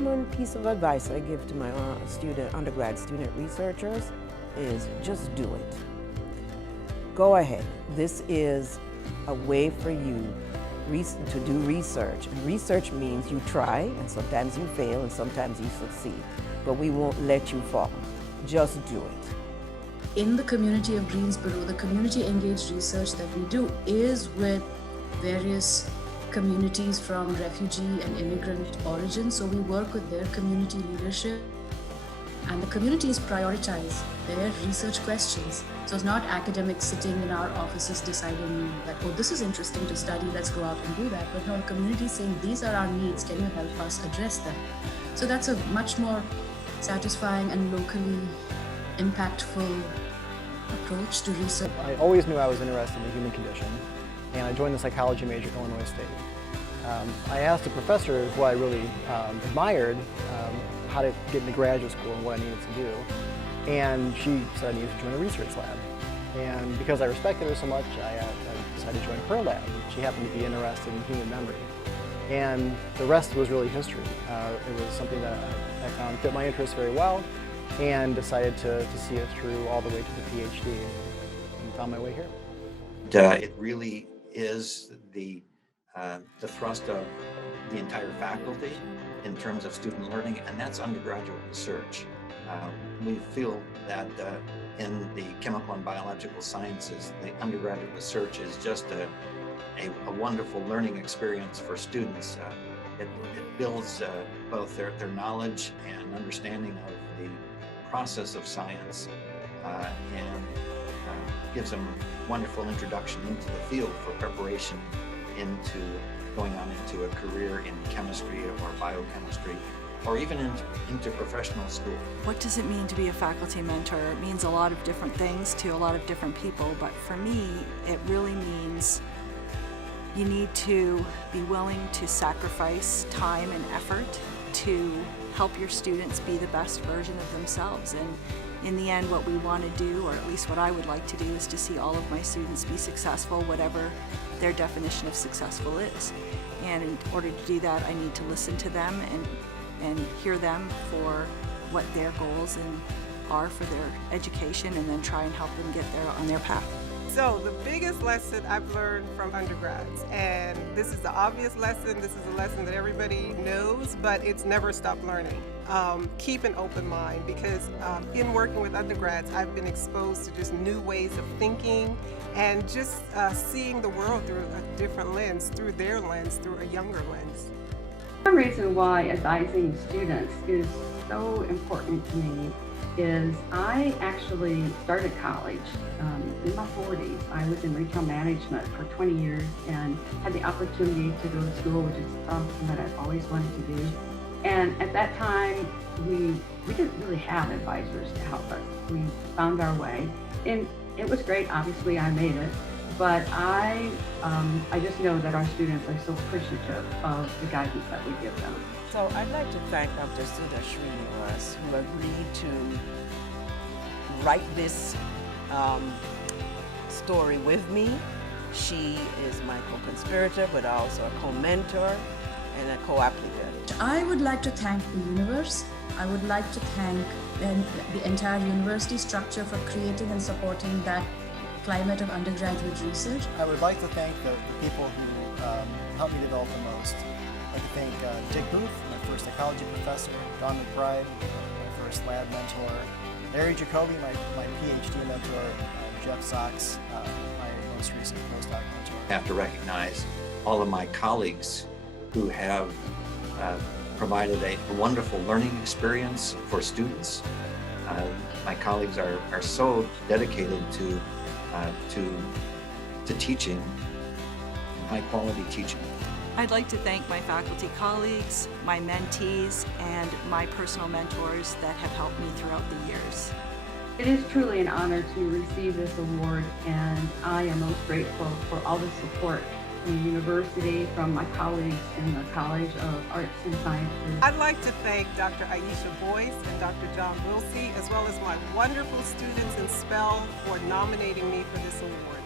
common piece of advice I give to my undergrad student researchers is just do it. Go ahead. This is a way for you to do research. And research means you try, and sometimes you fail, and sometimes you succeed. But we won't let you fall. Just do it. In the community of Greensboro, the community engaged research that we do is with various communities from refugee and immigrant origin. So we work with their community leadership, and the communities prioritize their research questions. So it's not academics sitting in our offices deciding that, oh, this is interesting to study, let's go out and do that. But no, the community is saying, these are our needs, can you help us address them? So that's a much more satisfying and locally impactful approach to research. I always knew I was interested in the human condition, and I joined the psychology major at Illinois State. I asked a professor who I really admired how to get into graduate school and what I needed to do. And she said I needed to join a research lab. And because I respected her so much, I decided to join her lab. She happened to be interested in human memory. And the rest was really history. It was something that I found fit my interests very well, and decided to see it through all the way to the PhD, and found my way here. It really is the thrust of the entire faculty in terms of student learning, and that's undergraduate research. We feel that in the chemical and biological sciences, the undergraduate research is just a wonderful learning experience for students. It builds both their knowledge and understanding of the process of science, and gives them a wonderful introduction into the field for preparation into going on into a career in chemistry or biochemistry, or even into professional school. What does it mean to be a faculty mentor? It means a lot of different things to a lot of different people, but for me, it really means you need to be willing to sacrifice time and effort to help your students be the best version of themselves. And in the end, what we want to do, or at least what I would like to do, is to see all of my students be successful, whatever their definition of successful is. And in order to do that, I need to listen to them and hear them for what their goals are for their education, and then try and help them get there on their path. So the biggest lesson I've learned from undergrads, and this is the obvious lesson, this is a lesson that everybody knows, but it's never stop learning. Keep an open mind, because in working with undergrads, I've been exposed to just new ways of thinking and just seeing the world through a different lens, through their lens, through a younger lens. One reason why advising students is so important to me is I actually started college in my 40s. I was in retail management for 20 years and had the opportunity to go to school, which is something that I've always wanted to do. And at that time, we didn't really have advisors to help us. We found our way. And it was great, obviously I made it. But I just know that our students are so appreciative of the guidance that we give them. So I'd like to thank Dr. Sudha Shreeniwas, who agreed to write this story with me. She is my co-conspirator, but also a co-mentor and a co-applicant. I would like to thank the universe. I would like to thank the entire university structure for creating and supporting that climate of undergraduate research. I would like to thank the people who helped me develop the most. I'd like to thank Dick Booth, my first psychology professor, Don McBride, my first lab mentor, Larry Jacoby, my PhD mentor, Jeff Sachs, my most recent postdoc mentor. I have to recognize all of my colleagues who have provided a wonderful learning experience for students. My colleagues are so dedicated to teaching, high quality teaching. I'd like to thank my faculty colleagues, my mentees, and my personal mentors that have helped me throughout the years. It is truly an honor to receive this award, and I am most grateful for all the support from the university, from my colleagues in the College of Arts and Sciences. I'd like to thank Dr. Aisha Boyce and Dr. John Wilsey, as well as my wonderful students in SPELL, for nominating me for this award.